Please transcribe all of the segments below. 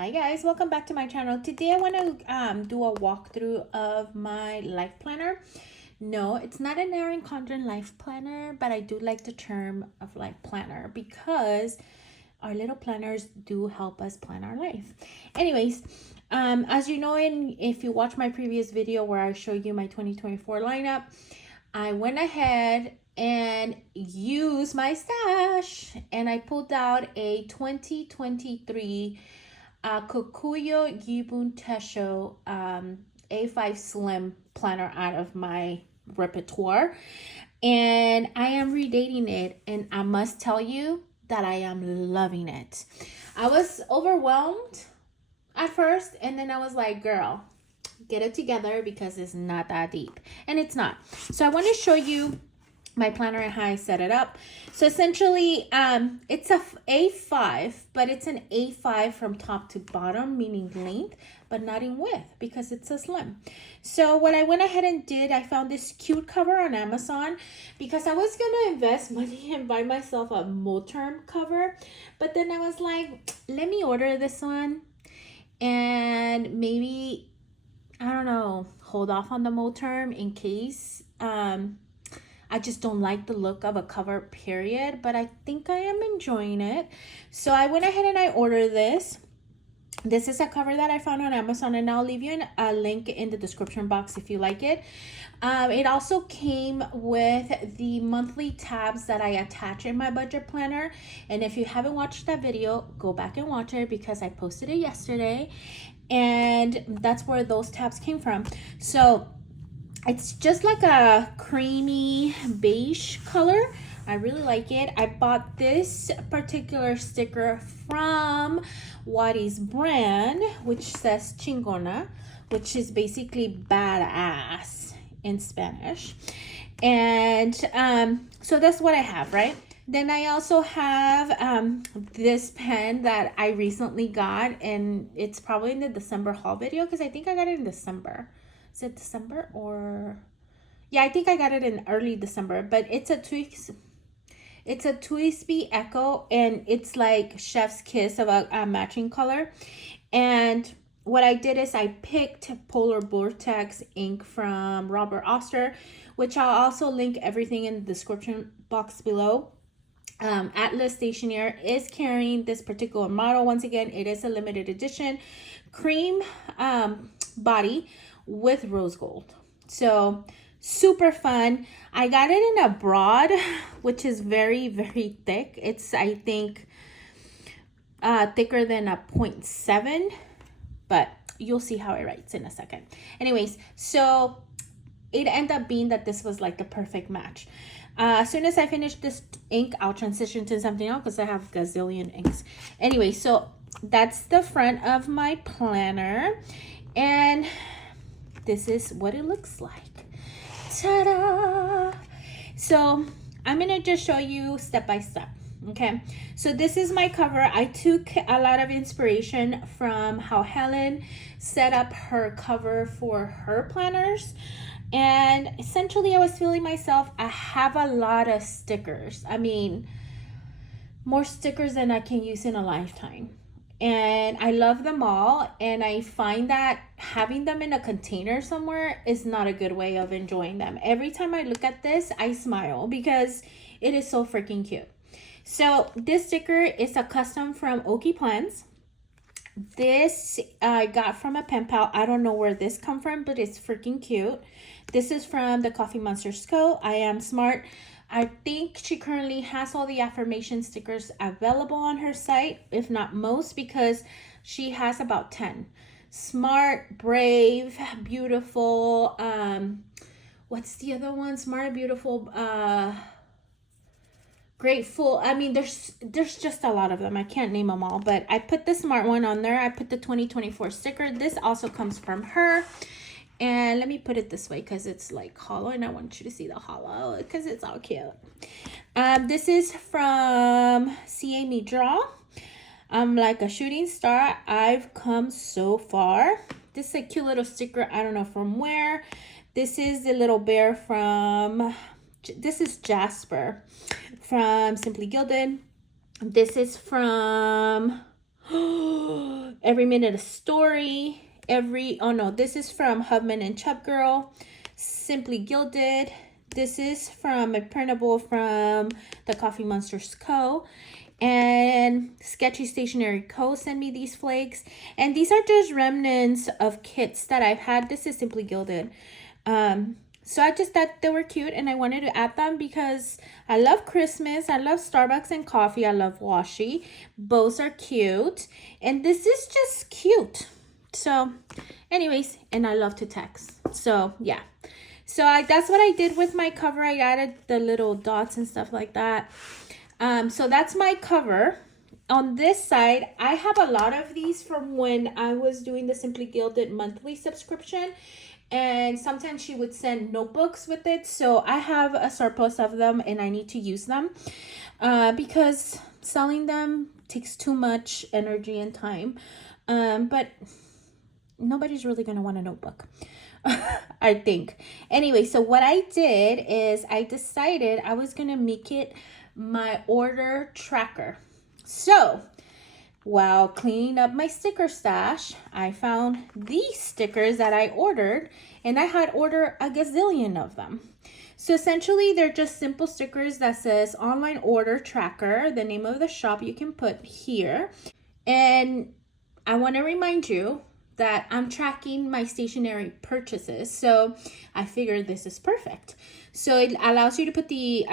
Hi guys, welcome back to my channel. Today I want to do a walkthrough of my life planner. No, it's not an Erin Condren life planner, but I do like the term of life planner because our little planners do help us plan our life. Anyways, as you know, if you watch my previous video where I show you my 2024 lineup, I went ahead and used my stash and I pulled out a 2023 Kokuyo Jibun Techo A5 Slim planner out of my repertoire, and I am redating it, and I must tell you that I am loving it. I was overwhelmed at first, and then I was like, girl, get it together because it's not that deep, and it's not. So I want to show you my planner and how I set it up. So essentially, it's a A5, but it's an A5 from top to bottom, meaning length, but not in width because it's a slim. So what I went ahead and did, I found this cute cover on Amazon because I was gonna invest money and buy myself a Moterm cover, but then I was like, let me order this one and maybe, I don't know, hold off on the Moterm in case I just don't like the look of a cover, period, but I think I am enjoying it. So I went ahead and I ordered this. This is a cover that I found on Amazon, and I'll leave you a link in the description box if you like it. It also came with the monthly tabs that I attach in my budget planner. And if you haven't watched that video, go back and watch it because I posted it yesterday. And that's where those tabs came from. So it's just like a creamy beige color. I really like it. I bought this particular sticker from Wadi's brand, which says Chingona, which is basically badass in Spanish. And so that's what I have, right? Then I also have this pen that I recently got, and it's probably in the December haul video because I think I got it in December. Is it December or? Yeah, I think I got it in early December, but it's a Twisby Echo, and it's like chef's kiss of a matching color. And what I did is I picked Polar Vortex ink from Robert Oster, which I'll also link everything in the description box below. Atlas Stationery is carrying this particular model. Once again, it is a limited edition cream body with rose gold. So super fun. I got it in a broad, which is very, very thick. It's, I think, thicker than a 0.7, but you'll see how it writes in a second. Anyways, so it ended up being that this was like the perfect match. As soon as I finish this ink, I'll transition to something else because I have gazillion inks. Anyway, so that's the front of my planner, and this is what it looks like. Ta-da! So I'm gonna just show you step by step. Okay, so this is my cover. I took a lot of inspiration from how Helen set up her cover for her planners. And essentially I was feeling myself, I have a lot of stickers. I mean, more stickers than I can use in a lifetime. And I love them all, and I find that having them in a container somewhere is not a good way of enjoying them. Every time I look at this, I smile because it is so freaking cute. So this sticker is a custom from Oki Plans. This I got from a pen pal. I don't know where this come from, but it's freaking cute. This is from the Coffee Monsters Co. I Am Smart. I think she currently has all the affirmation stickers available on her site, if not most, because she has about 10. Smart, brave, beautiful. What's the other one? Smart, beautiful, grateful. I mean, there's just a lot of them. I can't name them all, but I put the smart one on there. I put the 2024 sticker. This also comes from her. And let me put it this way because it's like hollow, and I want you to see the hollow because it's all cute. This is from CA Me Draw. I'm like a shooting star. I've come so far. This is a cute little sticker. I don't know from where. This is the little bear from, this is Jasper from Simply Gilded. This is from Every Minute a Story. Oh no, this is from Hubman and Chub Girl. Simply Gilded. This is from a printable from the Coffee Monsters Co. And Sketchy Stationery Co. sent me these flakes. And these are just remnants of kits that I've had. This is Simply Gilded. So I just thought they were cute and I wanted to add them because I love Christmas. I love Starbucks and coffee. I love washi. Both are cute. And this is just cute. So anyways, and I love to text. So yeah. So that's what I did with my cover. I added the little dots and stuff like that. So that's my cover. On this side, I have a lot of these from when I was doing the Simply Gilded monthly subscription. And sometimes she would send notebooks with it. So I have a surplus of them and I need to use them because selling them takes too much energy and time. But nobody's really going to want a notebook, I think. Anyway, so what I did is I decided I was going to make it my order tracker. So while cleaning up my sticker stash, I found these stickers that I ordered, and I had ordered a gazillion of them. So essentially, they're just simple stickers that says online order tracker, the name of the shop you can put here. And I want to remind you that I'm tracking my stationery purchases. So I figured this is perfect. So it allows you to put the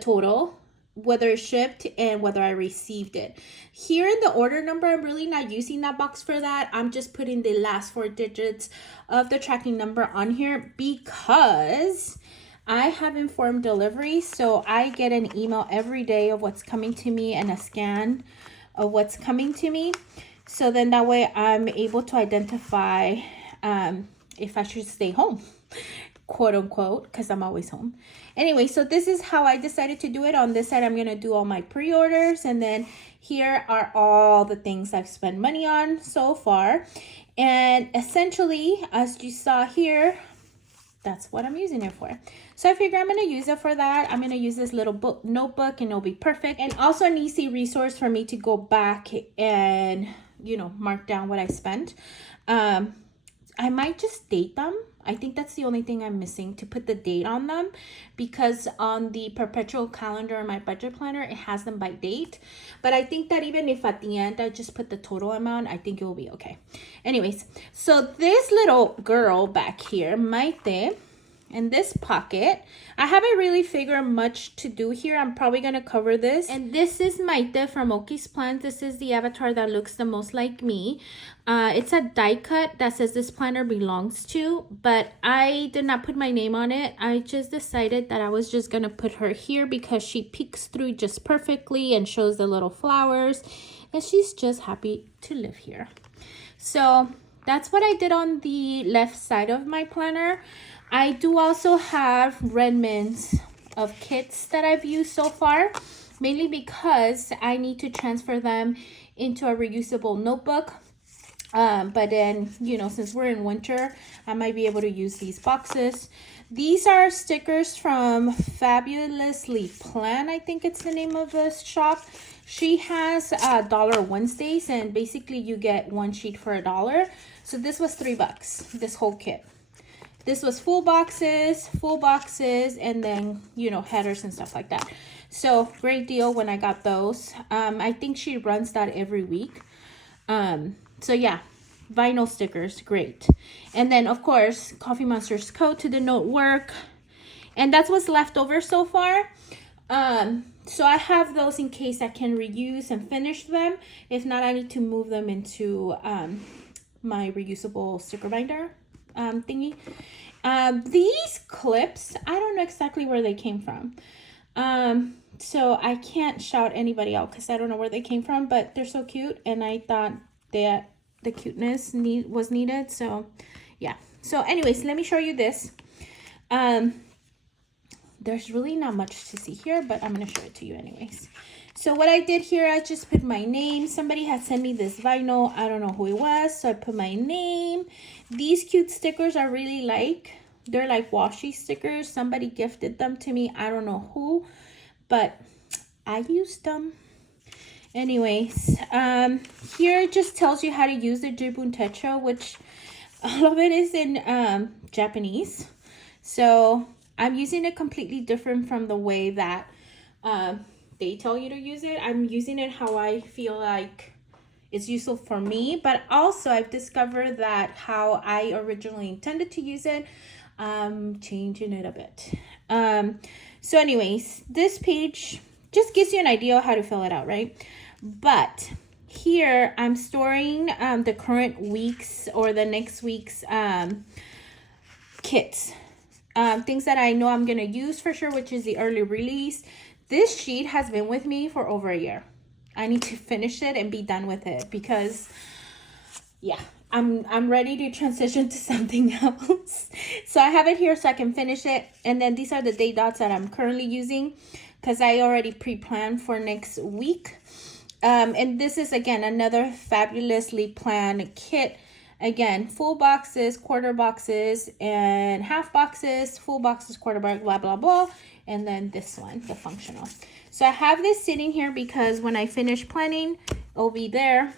total, whether it's shipped and whether I received it. Here in the order number, I'm really not using that box for that. I'm just putting the last 4 digits of the tracking number on here because I have informed delivery. So I get an email every day of what's coming to me and a scan of what's coming to me. So then that way I'm able to identify if I should stay home, quote unquote, because I'm always home. Anyway, so this is how I decided to do it. On this side, I'm going to do all my pre-orders. And then here are all the things I've spent money on so far. And essentially, as you saw here, that's what I'm using it for. So I figure I'm going to use it for that. I'm going to use this little notebook and it'll be perfect. And also an easy resource for me to go back and, you know, mark down what I spent. I might just date them. I think that's the only thing I'm missing, to put the date on them, because on the perpetual calendar in my budget planner, it has them by date. But I think that even if at the end I just put the total amount, I think it will be okay. Anyways, so this little girl back here, Maite, in this pocket, I haven't really figured much to do here. I'm probably going to cover this. And this is Maite from Oki's Plant. This is the avatar that looks the most like me. It's a die cut that says this planner belongs to, but I did not put my name on it. I just decided that I was just going to put her here because she peeks through just perfectly and shows the little flowers. And she's just happy to live here. So that's what I did on the left side of my planner. I do also have remnants of kits that I've used so far, mainly because I need to transfer them into a reusable notebook. But then, you know, since we're in winter, I might be able to use these boxes. These are stickers from Fabulously Planned, I think it's the name of this shop. She has Dollar Wednesdays, and basically you get one sheet for $1. So this was $3, this whole kit. This was full boxes, and then, you know, headers and stuff like that. So great deal when I got those. I think she runs that every week. So yeah, vinyl stickers, great. And then of course, Coffee Monsters Co. to denote work. And that's what's left over so far. So I have those in case I can reuse and finish them. If not, I need to move them into my reusable sticker binder thingy. These clips, I don't know exactly where they came from. So I can't shout anybody out because I don't know where they came from, but they're so cute, and I thought that the cuteness was needed. So yeah. So anyways, let me show you this. There's really not much to see here, but I'm gonna show it to you anyways. So what I did here, I just put my name. Somebody had sent me this vinyl. I don't know who it was, so I put my name. These cute stickers I really like. They're like washi stickers. Somebody gifted them to me. I don't know who, but I used them. Anyways, here it just tells you how to use the Jibun Techo, which all of it is in Japanese. So I'm using it completely different from the way that they tell you to use it. I'm using it how I feel like it's useful for me, but also I've discovered that how I originally intended to use it, changing it a bit. So anyways, this page just gives you an idea of how to fill it out, right? But here I'm storing the current week's or the next week's kits. Things that I know I'm going to use for sure, which is the early release. This sheet has been with me for over a year. I need to finish it and be done with it because, yeah, I'm ready to transition to something else. So I have it here so I can finish it. And then these are the date dots that I'm currently using because I already pre-planned for next week. And this is, again, another fabulously planned kit. Again, full boxes, quarter boxes, and half boxes, full boxes, quarter box, blah, blah, blah. And then this one, the functional. So I have this sitting here because when I finish planning, it'll be there,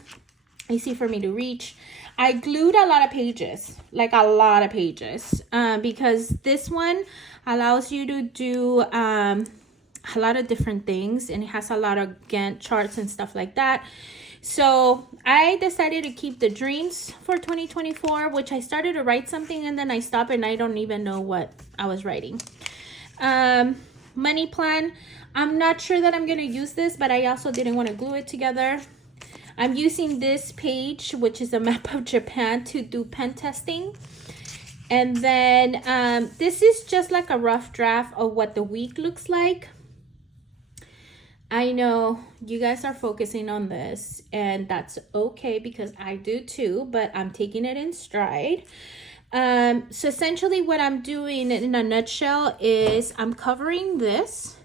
easy for me to reach. I glued a lot of pages, like a lot of pages, because this one allows you to do a lot of different things, and it has a lot of Gantt charts and stuff like that. So I decided to keep the dreams for 2024, which I started to write something and then I stopped and I don't even know what I was writing. Money plan. I'm not sure that I'm going to use this, but I also didn't want to glue it together. I'm using this page, which is a map of Japan, to do pen testing. And then this is just like a rough draft of what the week looks like. I know you guys are focusing on this, and that's okay because I do too, but I'm taking it in stride. So essentially what I'm doing in a nutshell is I'm covering this.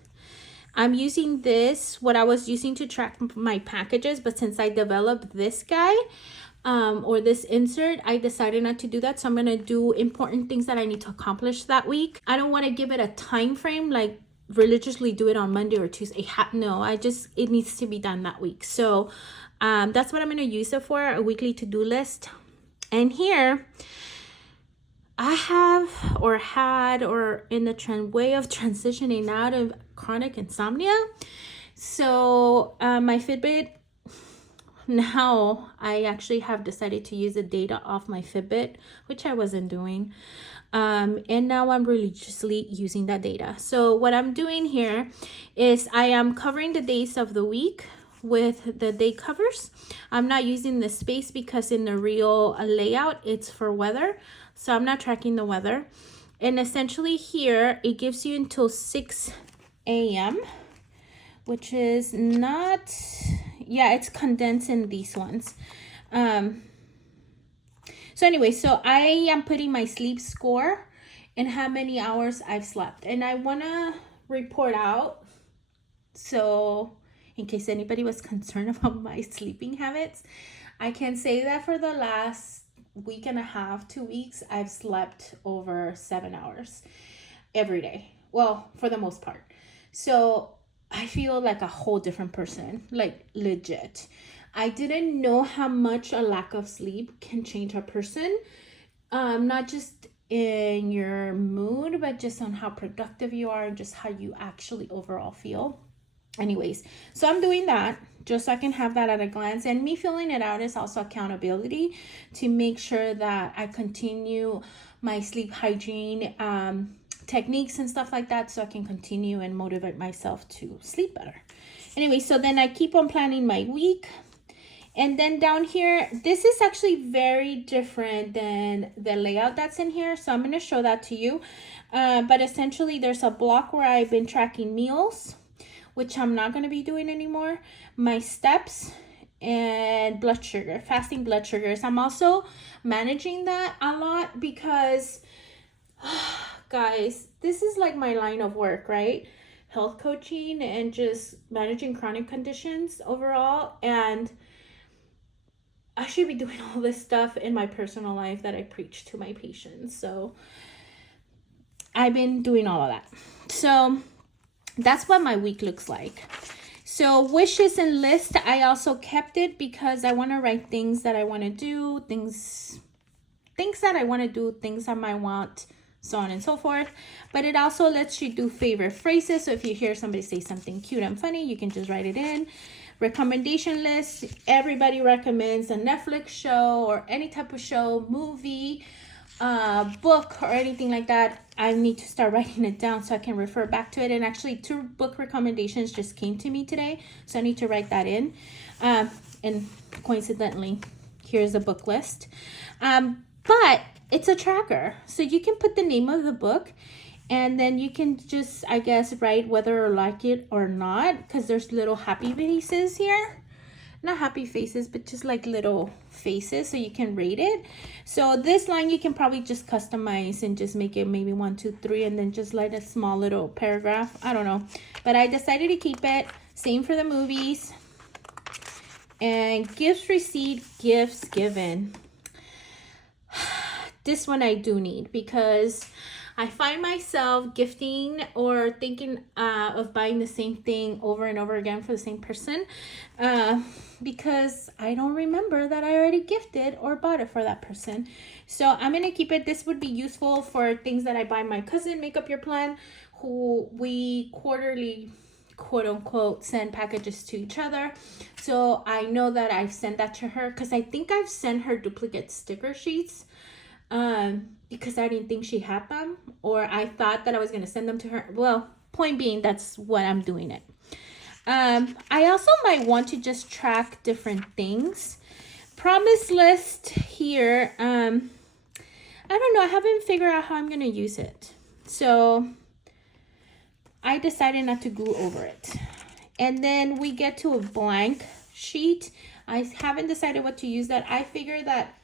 I'm using this, what I was using to track my packages, but since I developed this guy, or this insert, I decided not to do that. So I'm going to do important things that I need to accomplish that week. I don't want to give it a time frame, like religiously do it on Monday or Tuesday. No, it needs to be done that week. So that's what I'm going to use it for, a weekly to-do list. And here I have or had or in the way of transitioning out of chronic insomnia. So my Fitbit, now I actually have decided to use the data off my Fitbit, which I wasn't doing. And now I'm religiously using that data. So what I'm doing here is I am covering the days of the week with the day covers. I'm not using the space because in the real layout, it's for weather. So I'm not tracking the weather. And essentially here, it gives you until 6 a.m., which is not, yeah, it's condensed in these ones. So anyway, so I am putting my sleep score and how many hours I've slept. And I want to report out. So in case anybody was concerned about my sleeping habits, I can say that for the last week and a half, 2 weeks, I've slept over 7 hours every day. Well, for the most part. So I feel like a whole different person, like legit. I didn't know how much a lack of sleep can change a person, not just in your mood, but just on how productive you are and just how you actually overall feel. Anyways, so I'm doing that just so I can have that at a glance, and me filling it out is also accountability to make sure that I continue my sleep hygiene techniques and stuff like that so I can continue and motivate myself to sleep better. Anyway, so then I keep on planning my week. And then down here, this is actually very different than the layout that's in here. So I'm going to show that to you. But essentially, there's a block where I've been tracking meals, which I'm not going to be doing anymore. My steps and blood sugar, fasting blood sugars. I'm also managing that a lot because, guys, this is like my line of work, right? Health coaching and just managing chronic conditions overall. And I should be doing all this stuff in my personal life that I preach to my patients. So I've been doing all of that. So that's what my week looks like. So wishes and list, I also kept it because I want to write things that I want to do, things that I want to do, things I might want, so on and so forth. But it also lets you do favorite phrases. So if you hear somebody say something cute and funny, you can just write it in. Recommendation list, everybody recommends a Netflix show or any type of show, movie, book, or anything like that. I need to start writing it down so I can refer back to it. And actually 2 book recommendations just came to me today, so I need to write that in. And coincidentally, here's a book list. But it's a tracker, so you can put the name of the book, and then you can just, I guess, write whether or like it or not, because there's little happy faces here. Not happy faces, but just like little faces, so you can rate it. So this line you can probably just customize and just make it maybe 1, 2, 3, and then just write a small little paragraph. I don't know, but I decided to keep it. Same for the movies. And gifts received, gifts given. This one I do need, because I find myself gifting or thinking of buying the same thing over and over again for the same person, because I don't remember that I already gifted or bought it for that person. So I'm going to keep it. This would be useful for things that I buy my cousin, Make Up Your Plan, who we quarterly, quote unquote, send packages to each other. So I know that I've sent that to her, because I think I've sent her duplicate sticker sheets. Because I didn't think she had them, or I thought that I was going to send them to her. Well, point being, that's what I'm doing it. I also might want to just track different things. Promise list here. I don't know. I haven't figured out how I'm going to use it. So I decided not to glue over it. And then we get to a blank sheet. I haven't decided what to use that. I figure that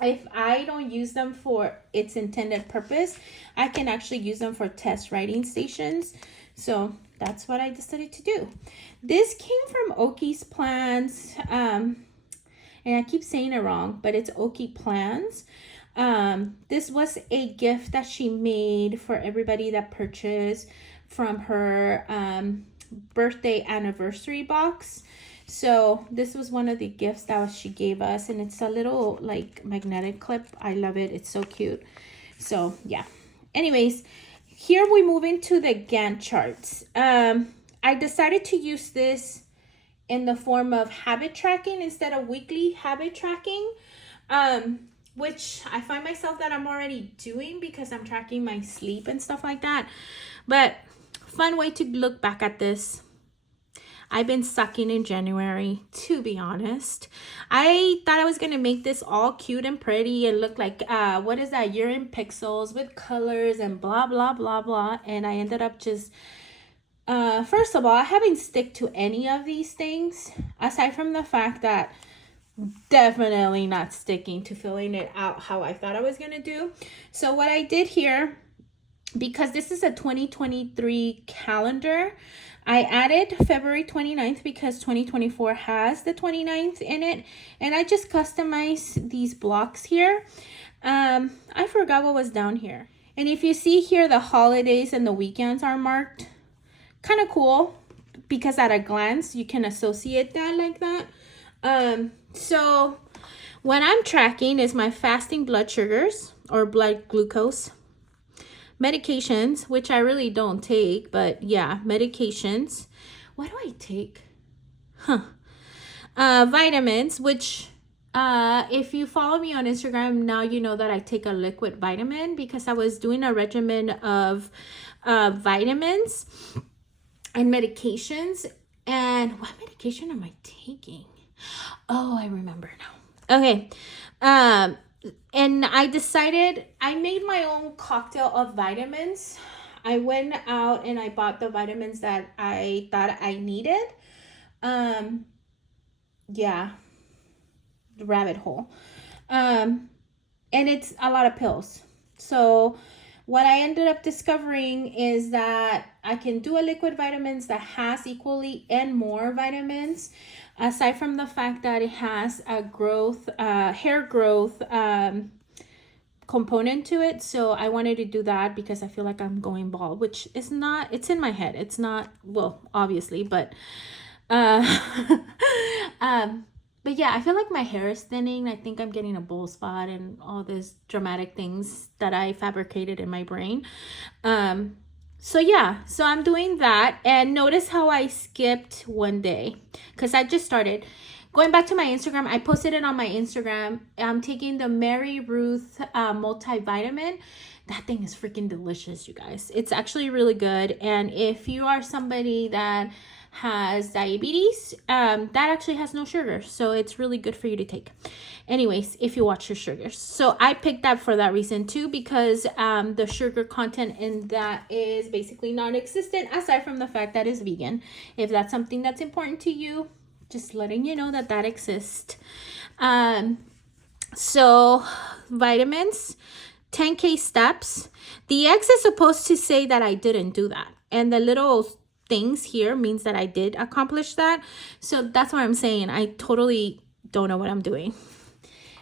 if I don't use them for its intended purpose, I can actually use them for test writing stations. So that's what I decided to do. This came from Oki's Plans. And I keep saying it wrong, but it's Oki Plans. This was a gift that she made for everybody that purchased from her birthday anniversary box. So this was one of the gifts that she gave us, and it's a little like magnetic clip. I love it. It's so cute. So yeah. Anyways, here we move into the Gantt charts. I decided to use this in the form of habit tracking instead of weekly habit tracking, which I find myself that I'm already doing because I'm tracking my sleep and stuff like that. But fun way to look back at this. I've been sucking in January, to be honest. I thought I was going to make this all cute and pretty and look like, what is that, urine pixels with colors and blah, blah, blah, blah. And I ended up just, first of all, I haven't stick to any of these things, aside from the fact that definitely not sticking to filling it out how I thought I was going to do. So what I did here, because this is a 2023 calendar, I added February 29th because 2024 has the 29th in it. And I just customized these blocks here. I forgot what was down here. And if you see here, the holidays and the weekends are marked. Kind of cool, because at a glance, you can associate that like that. So what I'm tracking is my fasting blood sugars or blood glucose. Medications, which I really don't take, but yeah, medications. What do I take? Vitamins, which if you follow me on Instagram, now you know that I take a liquid vitamin because I was doing a regimen of vitamins and medications. And what medication am I taking? Oh, I remember now. Okay. And I decided, I made my own cocktail of vitamins. I went out and I bought the vitamins that I thought I needed. Yeah, the rabbit hole. And it's a lot of pills. So what I ended up discovering is that I can do a liquid vitamins that has equally and more vitamins, aside from the fact that it has a growth, hair growth component to it. So I wanted to do that because I feel like I'm going bald, which is not, it's in my head. It's not, well, obviously, but But yeah, I feel like my hair is thinning. I think I'm getting a bald spot and all these dramatic things that I fabricated in my brain. So yeah, so I'm doing that. And notice how I skipped one day because I just started. Going back to my Instagram, I posted it on my Instagram. I'm taking the Mary Ruth multivitamin. That thing is freaking delicious, you guys. It's actually really good. And if you are somebody that has diabetes, that actually has no sugar. So it's really good for you to take. Anyways, if you watch your sugars. So I picked that for that reason too, because the sugar content in that is basically non-existent, aside from the fact that it's vegan. If that's something that's important to you, just letting you know that that exists. So vitamins, 10K steps. The X is supposed to say that I didn't do that. And the little things here means that I did accomplish that. So that's what I'm saying. I totally don't know what I'm doing.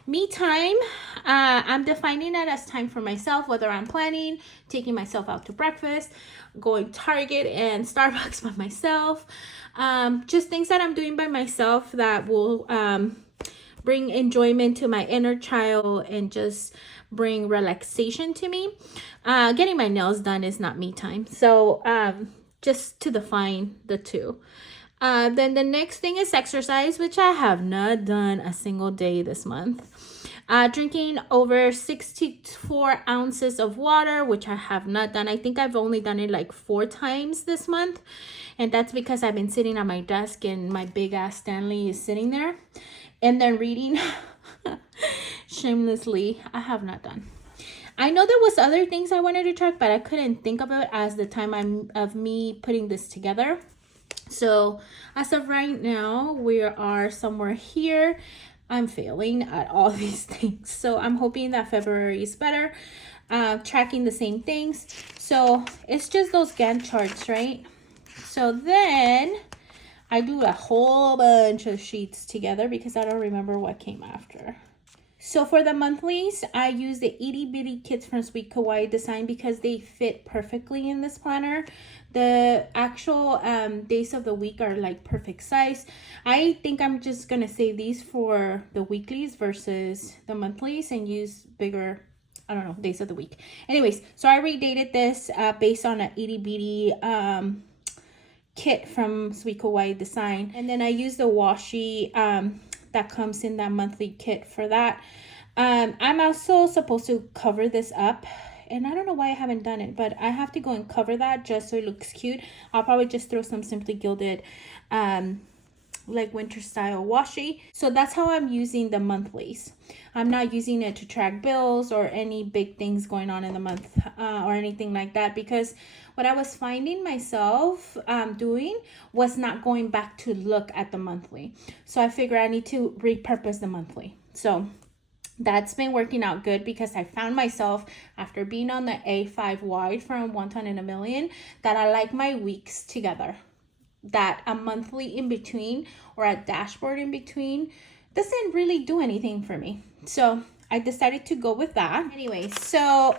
Me time, I'm defining it as time for myself, whether I'm planning, taking myself out to breakfast, going Target and Starbucks by myself. Just things that I'm doing by myself that will bring enjoyment to my inner child and just bring relaxation to me. Getting my nails done is not me time. So just to define the two. Then the next thing is exercise, which I have not done a single day this month. Drinking over 64 ounces of water, which I have not done. I think I've only done it like 4 times this month. And that's because I've been sitting at my desk and my big ass Stanley is sitting there. And then reading. Shamelessly, I have not done. I know there was other things I wanted to track, but I couldn't think of it as the time of me putting this together. So as of right now, we are somewhere here. I'm failing at all these things. So I'm hoping that February is better. Tracking the same things. So it's just those Gantt charts, right? So then I do a whole bunch of sheets together because I don't remember what came after. So for the monthlies, I use the itty bitty kits from Sweet Kawaii Design because they fit perfectly in this planner. The actual days of the week are like perfect size. I think I'm just gonna save these for the weeklies versus the monthlies and use bigger, I don't know, days of the week. Anyways, so I redated this based on an itty bitty kit from Sweet Kawaii Design. And then I use the washi that comes in that monthly kit for that. I'm also supposed to cover this up, and I don't know why I haven't done it, but I have to go and cover that just so it looks cute. I'll probably just throw some Simply Gilded like winter style washi. So that's how I'm using the monthlies. I'm not using it to track bills or any big things going on in the month or anything like that, because what I was finding myself doing was not going back to look at the monthly. So I figured I need to repurpose the monthly. So that's been working out good because I found myself, after being on the A5 wide from One Ton in a Million, that I like my weeks together. That a monthly in between or a dashboard in between doesn't really do anything for me. So I decided to go with that. Anyway, so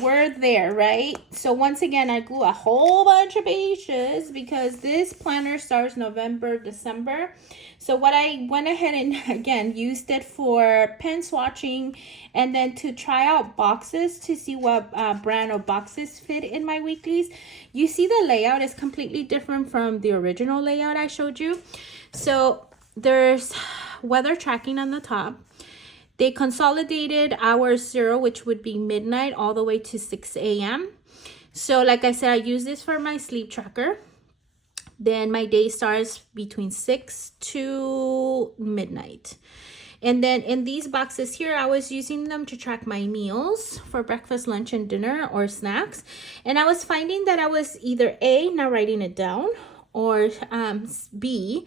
we're there, right? So once again, I glue a whole bunch of pages because this planner starts November, December. So what I went ahead and again used it for pen swatching and then to try out boxes to see what brand of boxes fit in my weeklies. You see the layout is completely different from the original layout I showed you. So there's weather tracking on the top. They consolidated hour 0, which would be midnight, all the way to 6 a.m. So like I said, I use this for my sleep tracker. Then my day starts between 6 to midnight. And then in these boxes here, I was using them to track my meals for breakfast, lunch, and dinner or snacks. And I was finding that I was either A, not writing it down, or B,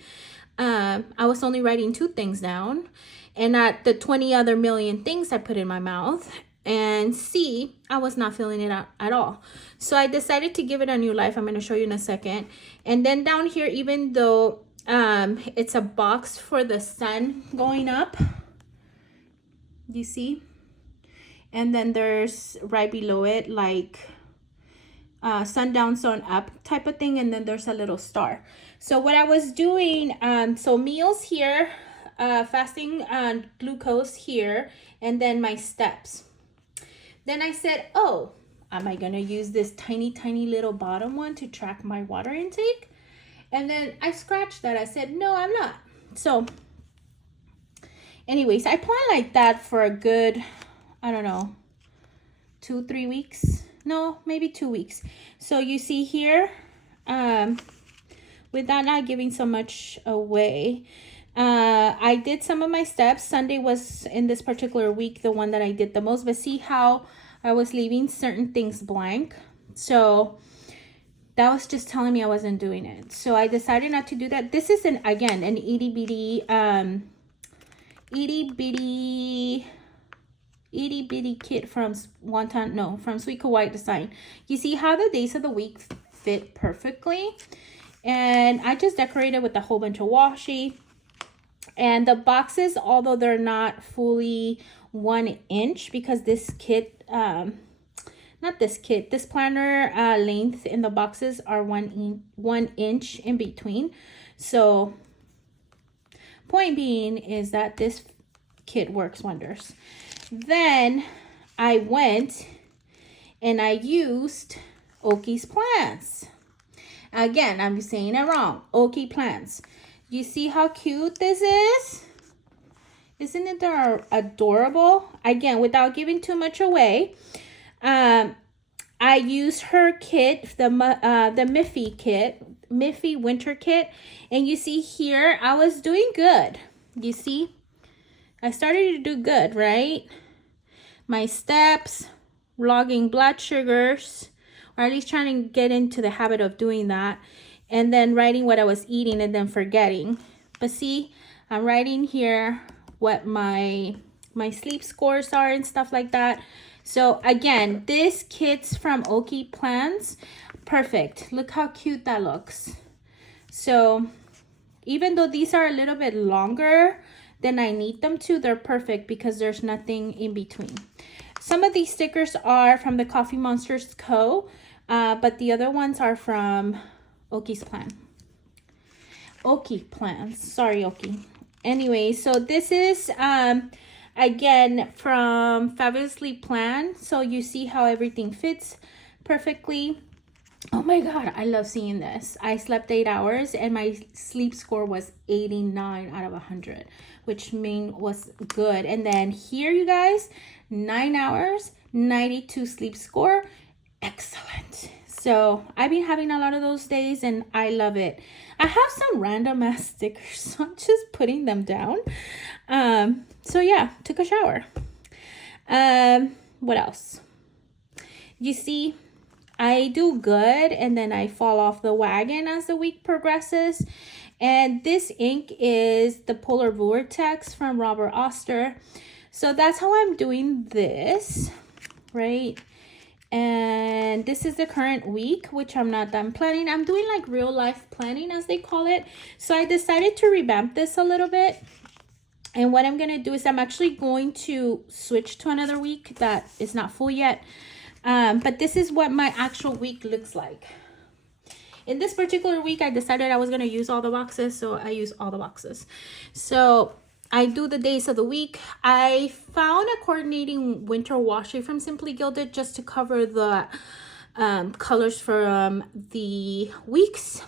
I was only writing 2 things down and not the 20 other million things I put in my mouth. And C, I was not filling it out at all. So I decided to give it a new life. I'm going to show you in a second. And then down here, even though it's a box for the sun going up, you see? And then there's right below it, like sundown, sun up type of thing, and then there's a little star. So what I was doing, so meals here, fasting glucose here, and then my steps. Then I said, oh, am I gonna use this tiny little bottom one to track my water intake? And then I scratched that. I said, no, I'm not. So anyways, I plan like that for a good, I don't know, 2-3 weeks. No, maybe 2 weeks. So you see here, without not giving so much away, I did some of my steps. Sunday was, in this particular week, the one that I did the most. But see how I was leaving certain things blank? So that was just telling me I wasn't doing it. So I decided not to do that. This is, again, an itty bitty kit from from Sweet Kawaii Design. You see how the days of the week fit perfectly, and I just decorated with a whole bunch of washi. And the boxes, although they're not fully 1 inch, because this kit, this planner length in the boxes are 1 inch in between. So point being is that this kit works wonders. Then I went and I used Oki's plants. Again, I'm saying it wrong. Oki plants. You see how cute this is? Isn't it adorable? Again, without giving too much away, I used her kit, the Miffy winter kit, and you see here I was doing good. You see, I started to do good, right? My steps, logging blood sugars, or at least trying to get into the habit of doing that, and then writing what I was eating and then forgetting. But see, I'm writing here what my sleep scores are and stuff like that. So again, this kit's from Oki Plants. Perfect. Look how cute that looks. So even though these are a little bit longer than I need them to, they're perfect because there's nothing in between. Some of these stickers are from the Coffee Monsters Co., but the other ones are from Oki's Plan. Oki Plans. Sorry, Oki. Anyway, so this is again from Fabulously Planned. So you see how everything fits perfectly. Oh my god, I love seeing this. I slept 8 hours and my sleep score was 89 out of 100, which was good. And then here, you guys, 9 hours, 92 sleep score. Excellent. So I've been having a lot of those days and I love it. I have some random ass stickers, so I'm just putting them down. So yeah, took a shower. What else? You see, I do good and then I fall off the wagon as the week progresses. And this ink is the Polar Vortex from Robert Oster. So that's how I'm doing this, right? And this is the current week, which I'm not done planning. I'm doing like real life planning, as they call it. So I decided to revamp this a little bit. And what I'm going to do is I'm actually going to switch to another week that is not full yet. But this is what my actual week looks like. In this particular week, I decided I was going to use all the boxes. So I use all the boxes. So I do the days of the week. I found a coordinating winter washi from Simply Gilded just to cover the colors from the weeks.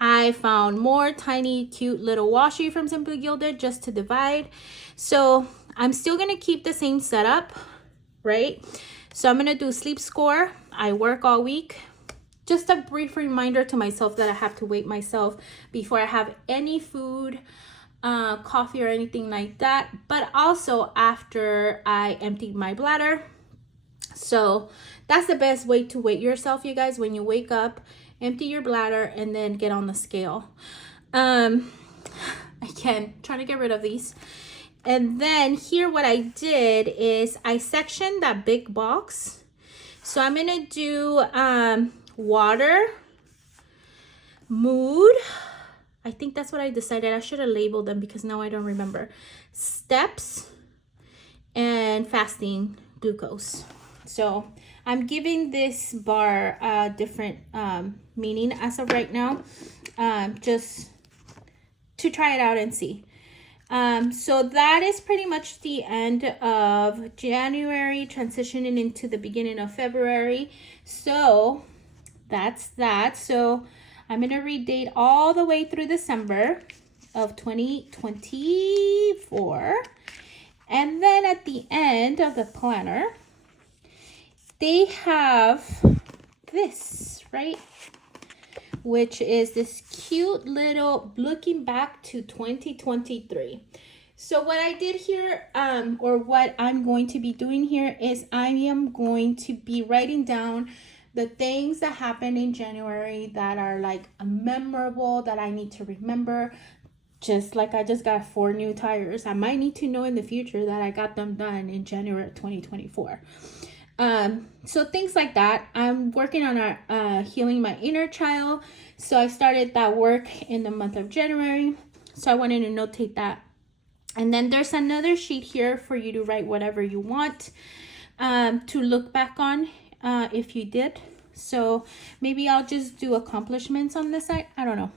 I found more tiny, cute little washi from Simply Gilded just to divide. So I'm still going to keep the same setup, right? So I'm going to do sleep score. I work all week. Just a brief reminder to myself that I have to weight myself before I have any food, coffee or anything like that, but also after I emptied my bladder. So that's the best way to weight yourself, you guys. When you wake up, empty your bladder and then get on the scale. Again, trying to get rid of these. And then here what I did is I sectioned that big box. So I'm gonna do water, mood, I think that's what I decided. I should have labeled them because now I don't remember. Steps and fasting glucose. So I'm giving this bar a different meaning as of right now, just to try it out and see. So that is pretty much the end of January, transitioning into the beginning of February. So that's that. So I'm going to read date all the way through December of 2024. And then at the end of the planner, they have this, right? Which is this cute little looking back to 2023. So what I did here, or what I'm going to be doing here, is I am going to be writing down the things that happened in January that are like memorable, that I need to remember. Just like I just got 4 new tires. I might need to know in the future that I got them done in January of 2024. So things like that. I'm working on healing my inner child. So I started that work in the month of January. So I wanted to notate that. And then there's another sheet here for you to write whatever you want to look back on if you did. So maybe I'll just do accomplishments on this side. I don't know.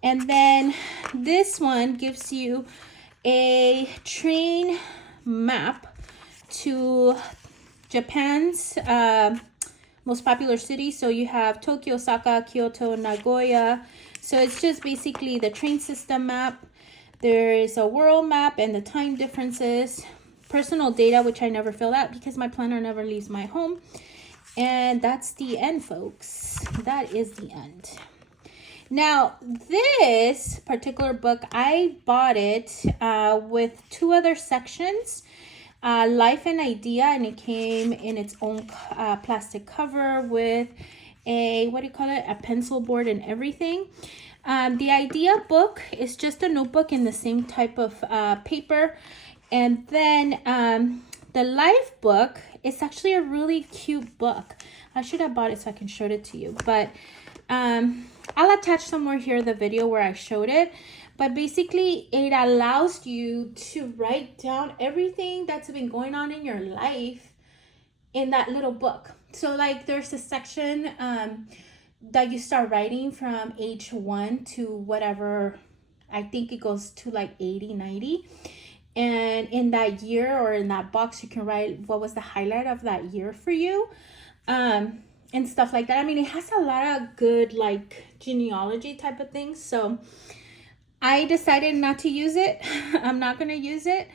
And then this one gives you a train map to Japan's most popular cities. So you have Tokyo, Osaka, Kyoto, Nagoya. So it's just basically the train system map. There is a world map and the time differences, personal data, which I never fill out because my planner never leaves my home. And that's the end, folks. That is the end. Now, this particular book, I bought it with 2 other sections, Life and Idea, and it came in its own plastic cover with a, a pencil board and everything. The Idea book is just a notebook in the same type of paper. And then the Life book is actually a really cute book. I should have bought it so I can show it to you, but I'll attach somewhere here the video where I showed it. But basically, it allows you to write down everything that's been going on in your life in that little book. So like there's a section that you start writing from age 1 to whatever, I think it goes to like 80, 90. And in that year or in that box, you can write what was the highlight of that year for you. And stuff like that. I mean, it has a lot of good like genealogy type of things. So I decided not to use it. I'm not going to use it.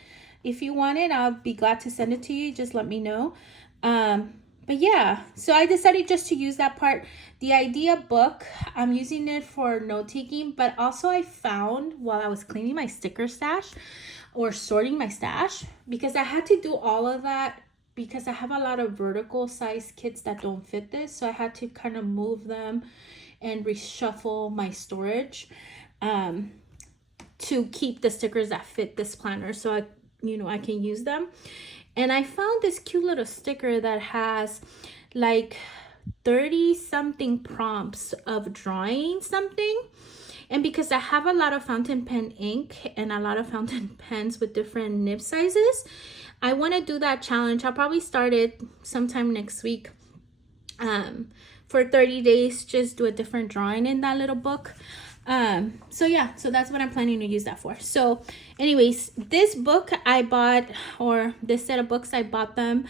If you want it, I'll be glad to send it to you. Just let me know. But yeah, so I decided just to use that part. The Idea book, I'm using it for note taking, but also I found while I was cleaning my sticker stash or sorting my stash, because I had to do all of that because I have a lot of vertical size kits that don't fit this. So I had to kind of move them and reshuffle my storage to keep the stickers that fit this planner so I can use them. And I found this cute little sticker that has like 30 something prompts of drawing something. And because I have a lot of fountain pen ink and a lot of fountain pens with different nib sizes, I want to do that challenge. I'll probably start it sometime next week. For 30 days, just do a different drawing in that little book. So yeah, so that's what I'm planning to use that for. So anyways, this book I bought, or this set of books, I bought them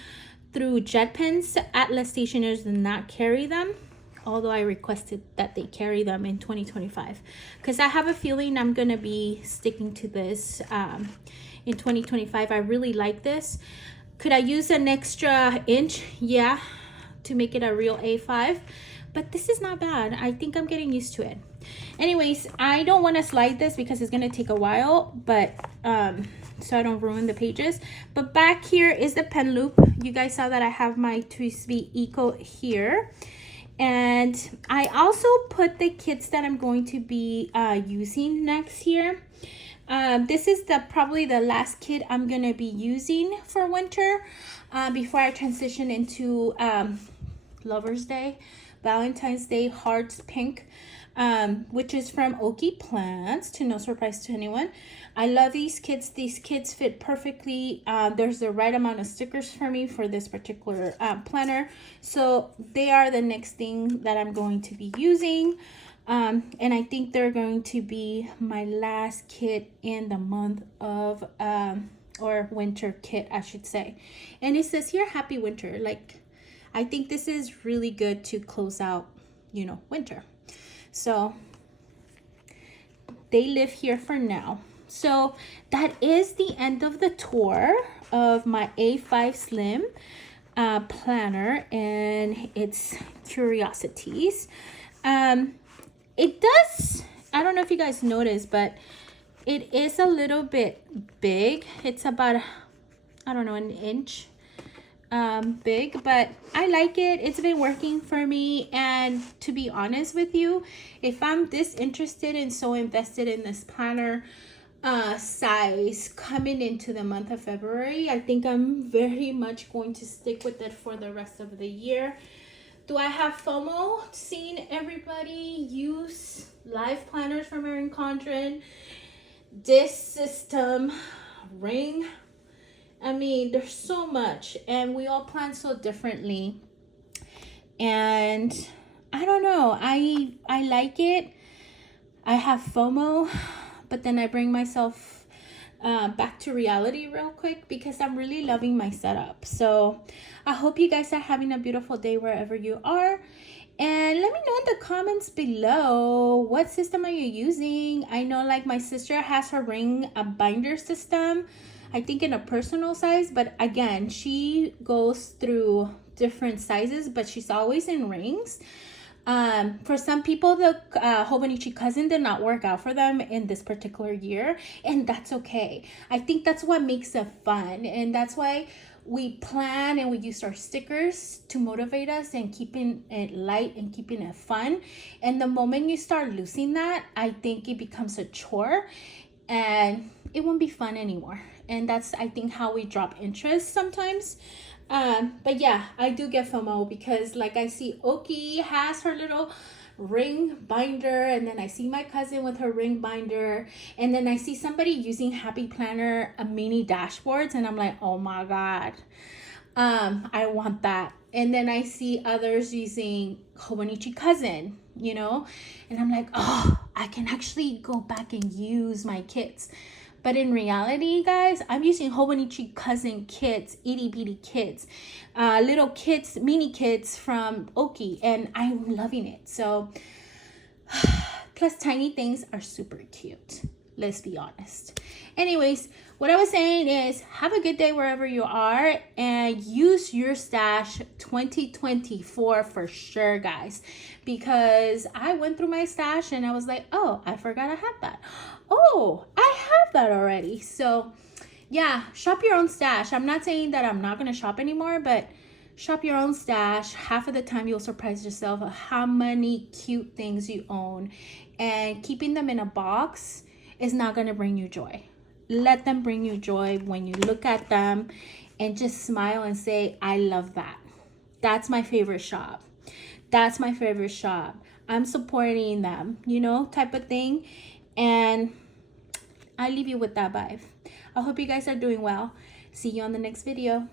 through JetPens. Atlas Stationers did not carry them, although I requested that they carry them in 2025 because I have a feeling I'm gonna be sticking to this in 2025. I really like this. Could I use an extra inch? Yeah, to make it a real A5, but this is not bad. I think I'm getting used to it. Anyways, I don't want to slide this because it's going to take a while, but so I don't ruin the pages. But back here is the pen loop. You guys saw that I have my Twisby Eco here. And I also put the kits that I'm going to be using next year. This is probably the last kit I'm going to be using for winter before I transition into Lover's Day, Valentine's Day, Hearts Pink. which is from Oki Plants, to no surprise to anyone. I love these kits. These kits fit perfectly. There's the right amount of stickers for me for this particular planner. So they are the next thing that I'm going to be using. And I think they're going to be my last kit in the month of, or winter kit, I should say. And it says here, happy winter. Like, I think this is really good to close out, you know, winter. So they live here for now. So that is the end of the tour of my A5 Slim planner and its curiosities. It does, I don't know if you guys noticed, but it is a little bit big. It's about, I don't know, an inch big, but I like it. It's been working for me. And to be honest with you, if I'm this interested and so invested in this planner size coming into the month of February, I think I'm very much going to stick with it for the rest of the year. Do I have FOMO seeing everybody use live planners from Erin Condren, this system, ring? I mean, there's so much, and we all plan so differently. And I don't know, I like it. I have FOMO, but then I bring myself back to reality real quick because I'm really loving my setup. So I hope you guys are having a beautiful day wherever you are. And let me know in the comments below, what system are you using? I know, like, my sister has her ring binder system, I think in a personal size, but again, she goes through different sizes, but she's always in rings. For some people, the Hobonichi cousin did not work out for them in this particular year, and that's okay. I think that's what makes it fun, and that's why we plan and we use our stickers to motivate us and keeping it light and keeping it fun. And the moment you start losing that, I think it becomes a chore and it won't be fun anymore. And that's, I think, how we drop interest sometimes. But yeah, I do get FOMO because, like, I see Oki has her little ring binder, and then I see my cousin with her ring binder, and then I see somebody using Happy Planner mini dashboards, and I'm like, oh my god, I want that. And then I see others using Hobonichi Cousin, you know, and I'm like, oh, I can actually go back and use my kits. But in reality, guys, I'm using Hobonichi Cousin kits, itty bitty kits, little kits, mini kits from Oki, and I'm loving it. So, plus tiny things are super cute. Let's be honest. Anyways, what I was saying is, have a good day wherever you are, and use your stash 2024 for sure, guys. Because I went through my stash and I was like, oh, I forgot I had that. Oh, I have that already. So yeah, shop your own stash. I'm not saying that I'm not going to shop anymore, but shop your own stash. Half of the time you'll surprise yourself of how many cute things you own, and keeping them in a box is not going to bring you joy. Let them bring you joy when you look at them and just smile and say, I love that. That's my favorite shop. That's my favorite shop. I'm supporting them, you know, type of thing. And I leave you with that vibe. I hope you guys are doing well. See you on the next video.